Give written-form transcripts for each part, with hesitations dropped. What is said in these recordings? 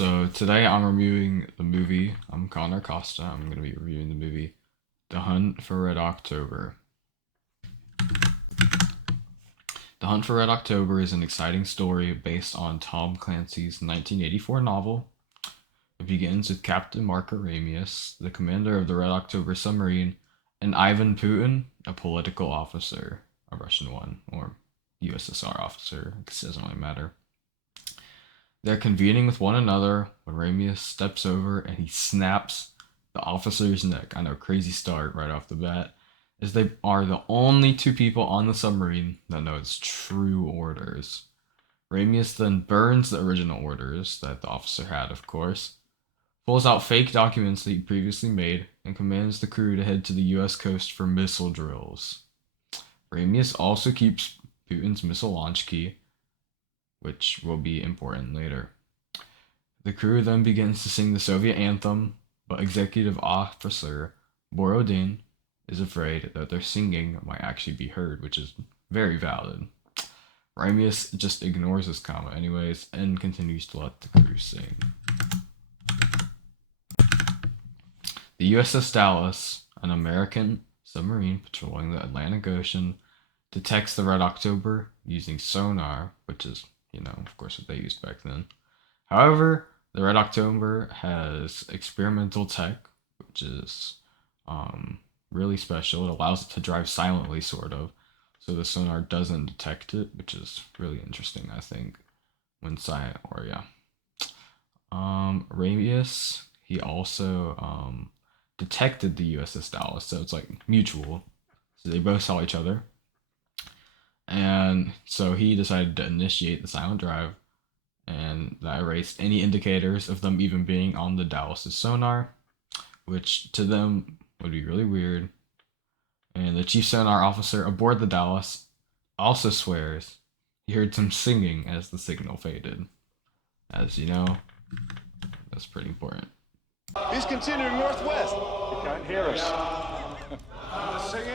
So today I'm reviewing the movie. I'm Connor Costa. I'm going to be reviewing the movie The Hunt for Red October. The Hunt for Red October is an exciting story based on Tom Clancy's 1984 novel. It begins with Captain Mark Aramius, the commander of the Red October submarine, and Ivan Putin, a political officer, a Russian one, or USSR officer, it doesn't really matter. They're convening with one another when Ramius steps over and he snaps the officer's neck. I know, crazy start right off the bat, as they are the only two people on the submarine that know its true orders. Ramius then burns the original orders that the officer had, of course, pulls out fake documents that he previously made, and commands the crew to head to the US coast for missile drills. Ramius also keeps Putin's missile launch key, which will be important later. The crew then begins to sing the Soviet anthem, but Executive Officer Borodin is afraid that their singing might actually be heard, which is very valid. Ramius just ignores this comment anyways and continues to let the crew sing. The USS Dallas, an American submarine patrolling the Atlantic Ocean, detects the Red October using sonar, which is, of course, what they used back then. However, the Red October has experimental tech, which is really special. It allows it to drive silently, sort of, so the sonar doesn't detect it, which is really interesting, I think. Ramius, he also detected the USS Dallas, so it's like mutual. So they both saw each other. And so he decided to initiate the silent drive, and that erased any indicators of them even being on the Dallas's sonar, which to them would be really weird. And the chief sonar officer aboard the Dallas also swears he heard some singing as the signal faded. As you know, that's pretty important. He's continuing northwest. He can't hear us. Singing.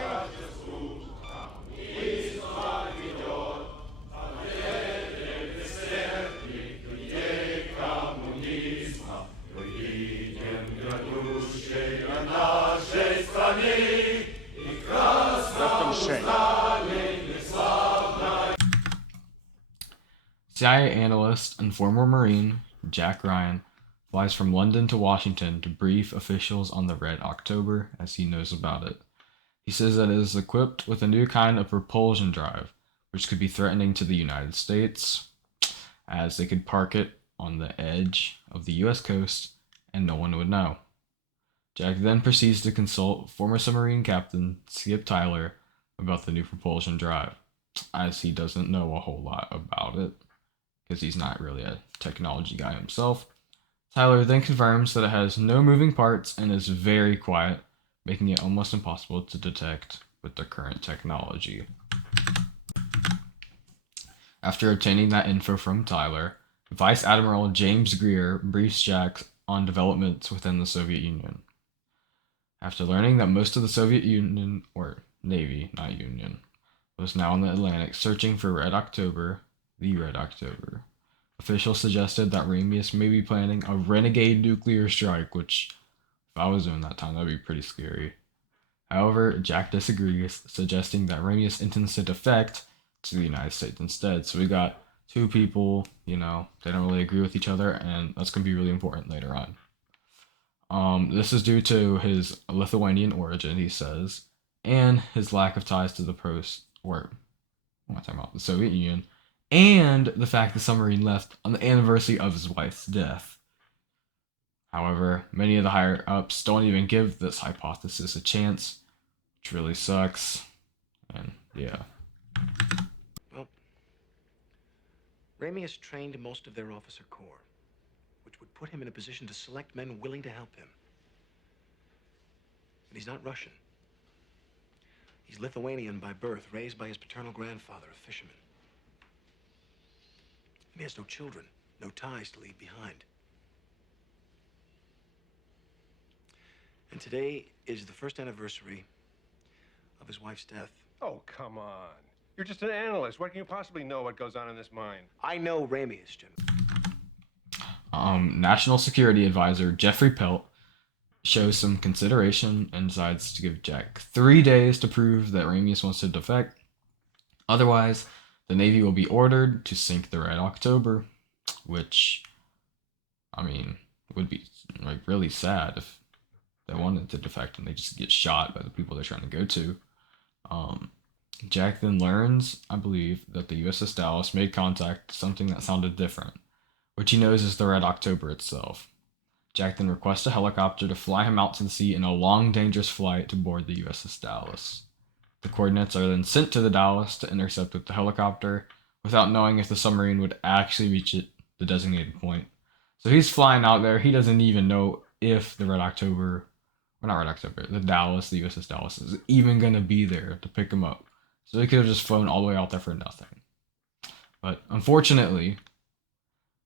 CIA analyst and former Marine Jack Ryan flies from London to Washington to brief officials on the Red October as he knows about it. He says that it is equipped with a new kind of propulsion drive, which could be threatening to the United States, as they could park it on the edge of the US coast and no one would know. Jack then proceeds to consult former submarine captain Skip Tyler about the new propulsion drive, as he doesn't know a whole lot about it, because he's not really a technology guy himself. Tyler then confirms that it has no moving parts and is very quiet, making it almost impossible to detect with the current technology. After obtaining that info from Tyler, Vice Admiral James Greer briefs Jack on developments within the Soviet Union. After learning that most of the Soviet Union, or Navy, not Union, was now in the Atlantic searching for the Red October, officials suggested that Ramius may be planning a renegade nuclear strike, which, if I was doing that time, that'd be pretty scary. However, Jack disagrees, suggesting that Ramius intends to defect to the United States instead. So we got two people, they don't really agree with each other, and that's going to be really important later on. This is due to his Lithuanian origin, he says, and his lack of ties to the the Soviet Union, and the fact the submarine left on the anniversary of his wife's death. However, many of the higher ups don't even give this hypothesis a chance, which really sucks. And yeah. Well, Ramius trained most of their officer corps, which would put him in a position to select men willing to help him. But he's not Russian. He's Lithuanian by birth, raised by his paternal grandfather, a fisherman. And he has no children, no ties to leave behind. And today is the first anniversary of his wife's death. Oh, come on. You're just an analyst. What can you possibly know what goes on in this mine? I know Ramius, Jim. National Security Advisor Jeffrey Pelt shows some consideration and decides to give Jack 3 days to prove that Ramius wants to defect. Otherwise, the Navy will be ordered to sink the Red October, which, I mean, would be like really sad if they wanted to defect and they just get shot by the people they're trying to go to. Jack then learns, I believe, that the USS Dallas made contact with something that sounded different, which he knows is the Red October itself. Jack then requests a helicopter to fly him out to the sea in a long, dangerous flight to board the USS Dallas. The coordinates are then sent to the Dallas to intercept with the helicopter without knowing if the submarine would actually reach the designated point. So he's flying out there. He doesn't even know if the Red October, or not Red October, the Dallas, the USS Dallas, is even going to be there to pick him up. So he could have just flown all the way out there for nothing. But unfortunately,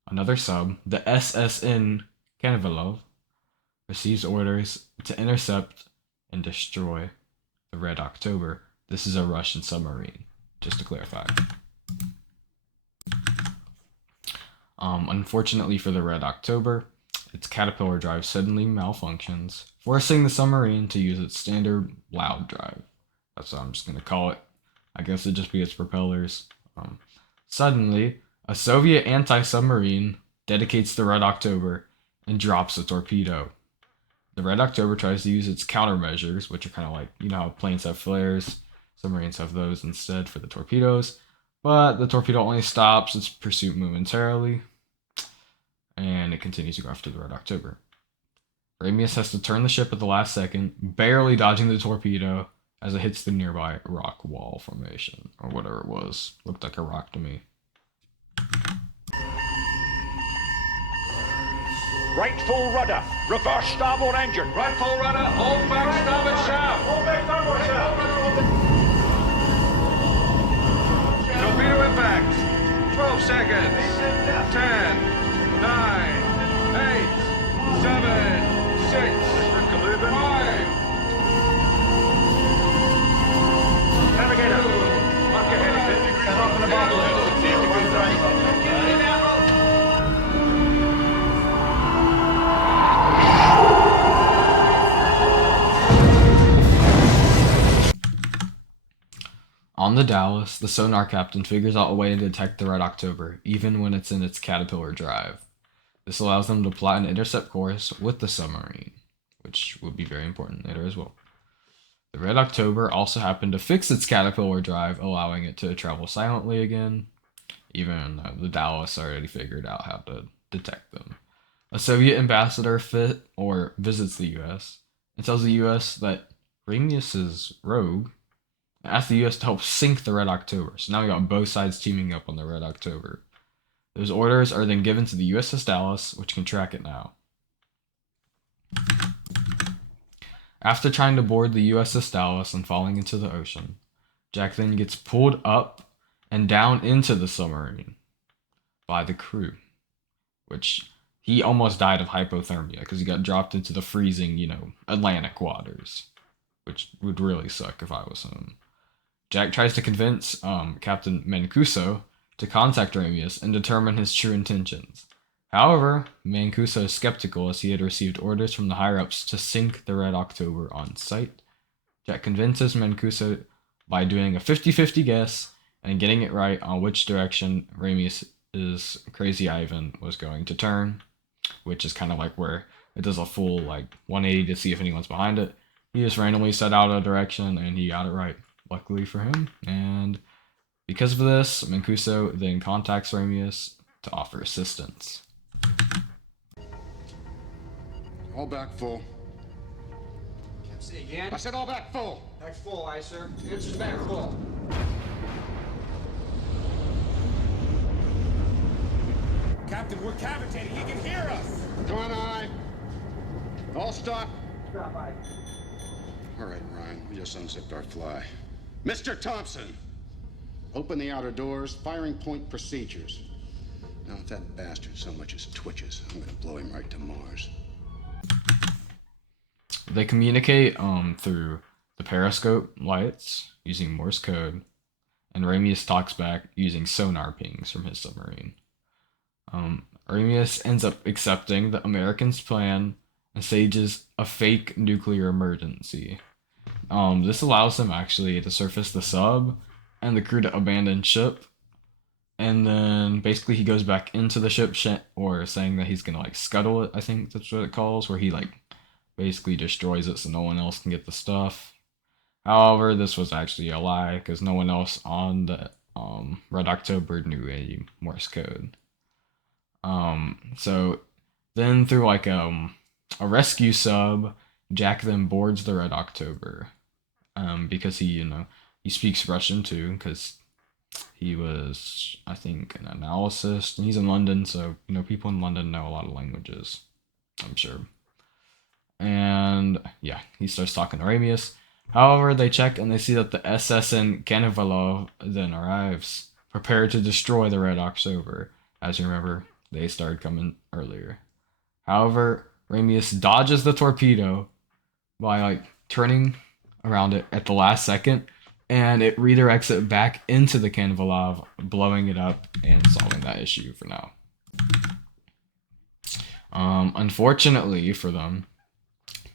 another sub, the SSN Kanivalov, receives orders to intercept and destroy the Red October. This is a Russian submarine, just to clarify. Unfortunately for the Red October, its caterpillar drive suddenly malfunctions, forcing the submarine to use its standard loud drive. That's what I'm just going to call it. I guess it'd just be its propellers. Suddenly, a Soviet anti-submarine dedicates the Red October and drops a torpedo. The Red October tries to use its countermeasures, which are kind of like, you know how planes have flares, submarines have those instead for the torpedoes, but the torpedo only stops its pursuit momentarily, and it continues to go after the Red October. Ramius has to turn the ship at the last second, barely dodging the torpedo as it hits the nearby rock wall formation, or whatever it was. Looked like a rock to me. Right full rudder. Reverse starboard engine. Right full rudder, hold back starboard shaft. Hold back starboard shaft. Torpedo impact. 12 seconds. 10, 9, 8, 7, 6, 5. Navigator. Mark your head. 10 degrees off in the bottom. 10 degrees right. On the Dallas, the sonar captain figures out a way to detect the Red October, even when it's in its caterpillar drive. This allows them to plot an intercept course with the submarine, which would be very important later as well. The Red October also happened to fix its caterpillar drive, allowing it to travel silently again, even though the Dallas already figured out how to detect them. A Soviet ambassador visits the U.S. and tells the U.S. that Ramius is rogue, and asks the U.S. to help sink the Red October. So now we got both sides teaming up on the Red October. Those orders are then given to the USS Dallas, which can track it now. After trying to board the USS Dallas and falling into the ocean, Jack then gets pulled up and down into the submarine by the crew, which he almost died of hypothermia because he got dropped into the freezing, Atlantic waters, which would really suck if I was him. Jack tries to convince Captain Mancuso to contact Ramius and determine his true intentions. However, Mancuso is skeptical as he had received orders from the higher-ups to sink the Red October on sight. Jack convinces Mancuso by doing a 50-50 guess and getting it right on which direction Ramius' Crazy Ivan was going to turn, which is kind of like where it does a full 180 to see if anyone's behind it. He just randomly set out a direction and he got it right, luckily for him. And because of this, Mancuso then contacts Ramius to offer assistance. All back full. Can't say again. I said all back full. Back full, aye, sir. Answer's back full. Captain, we're cavitating. He can hear us. Come on, aye. All stop. Stop, aye. All right, Ryan. We just unzipped our fly. Mr. Thompson, open the outer doors. Firing point procedures. Now, if that bastard so much as twitches, I'm gonna blow him right to Mars. They communicate through the periscope lights using Morse code, and Ramius talks back using sonar pings from his submarine. Ramius ends up accepting the Americans' plan and stages a fake nuclear emergency. This allows him actually to surface the sub and the crew to abandon ship, and then basically he goes back into the ship, or saying that he's gonna like scuttle it. I think that's what it calls, where he like basically destroys it so no one else can get the stuff. However, this was actually a lie because no one else on the Red October knew any Morse code. So then through like a rescue sub, Jack then boards the Red October, because he speaks Russian too, because he was, I think, an analyst, and he's in London, so people in London know a lot of languages, I'm sure. And yeah, he starts talking to Ramius. However, they check and they see that the SSN Kanivalov then arrives, prepared to destroy the Red October. As you remember, they started coming earlier. However, Ramius dodges the torpedo by like turning around it at the last second, and it redirects it back into the Kanivalov, blowing it up and solving that issue for now. Unfortunately for them,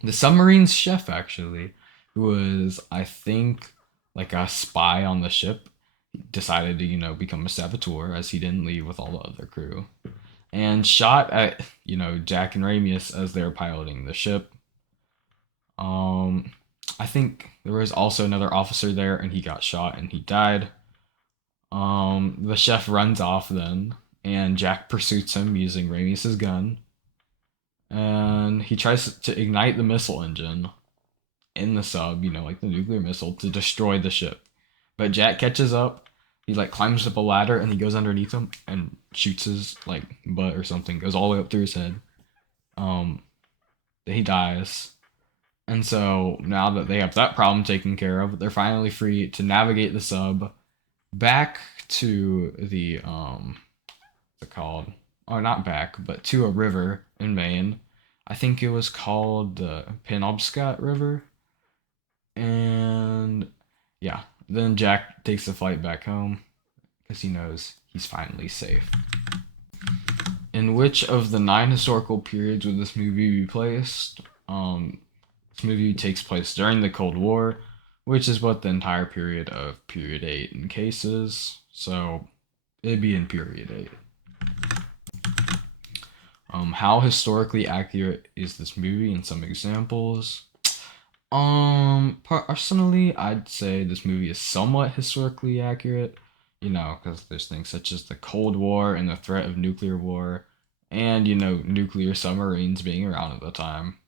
the submarine's chef actually, who was, I think, like a spy on the ship, decided to, become a saboteur, as he didn't leave with all the other crew, and shot at, Jack and Ramius as they were piloting the ship. I think there was also another officer there, and he got shot and he died. The chef runs off then, and Jack pursues him using Ramius's gun, and he tries to ignite the missile engine in the sub, like the nuclear missile, to destroy the ship. But Jack catches up. He like climbs up a ladder and he goes underneath him and shoots his like butt or something. Goes all the way up through his head. He dies. And so now that they have that problem taken care of, they're finally free to navigate the sub back to the what's it called? Or not back, but to a river in Maine. I think it was called the Penobscot River. And yeah, then Jack takes the flight back home because he knows he's finally safe. In which of the 9 historical periods would this movie be placed? This movie takes place during the Cold War, which is what the entire period of Period 8 encases. So it'd be in Period 8. How historically accurate is this movie in some examples? Personally, I'd say this movie is somewhat historically accurate, because there's things such as the Cold War and the threat of nuclear war, and, nuclear submarines being around at the time.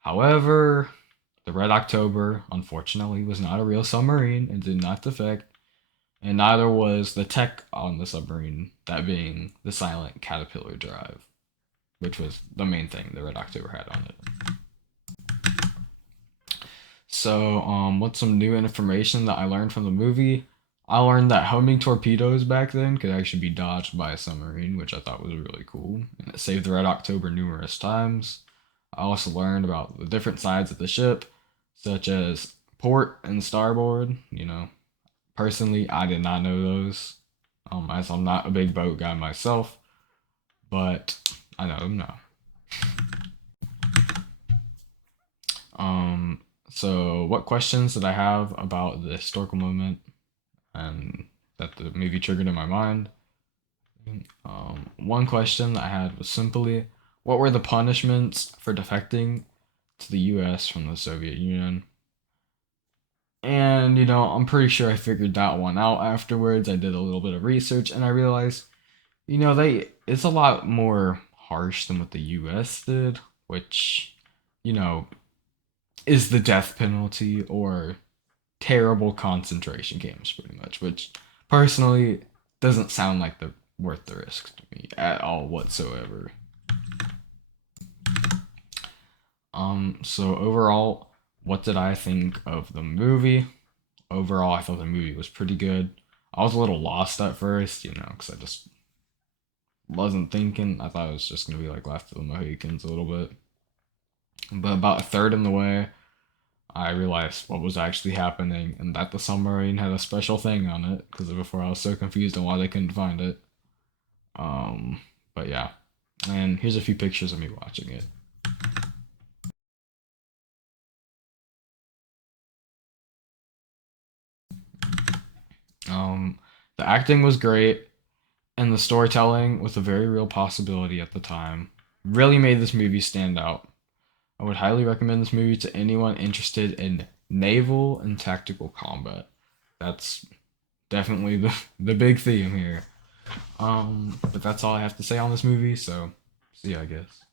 However, the Red October, unfortunately, was not a real submarine and did not defect, and neither was the tech on the submarine, that being the silent caterpillar drive, which was the main thing the Red October had on it. So, what's some new information that I learned from the movie? I learned that homing torpedoes back then could actually be dodged by a submarine, which I thought was really cool, and it saved the Red October numerous times. I also learned about the different sides of the ship, such as port and starboard. Personally, I did not know those, as I'm not a big boat guy myself, but I know them now. So what questions did I have about the historical moment and that the movie triggered in my mind? One question I had was simply, what were the punishments for defecting to the US from the Soviet Union? And, I'm pretty sure I figured that one out afterwards. I did a little bit of research and I realized, it's a lot more harsh than what the US did, which, is the death penalty or terrible concentration camps, pretty much, which personally doesn't sound like worth the risk to me at all whatsoever. So overall, what did I think of the movie? Overall, I thought the movie was pretty good. I was a little lost at first, because I just wasn't thinking. I thought it was just gonna be like Last of the Mohicans a little bit. But about a third in the way, I realized what was actually happening and that the submarine had a special thing on it, because before I was so confused on why they couldn't find it. But yeah, And here's a few pictures of me watching it. The acting was great, and the storytelling was a very real possibility at the time. Really made this movie stand out. I would highly recommend this movie to anyone interested in naval and tactical combat. That's definitely the big theme here. But that's all I have to say on this movie, so see ya, I guess.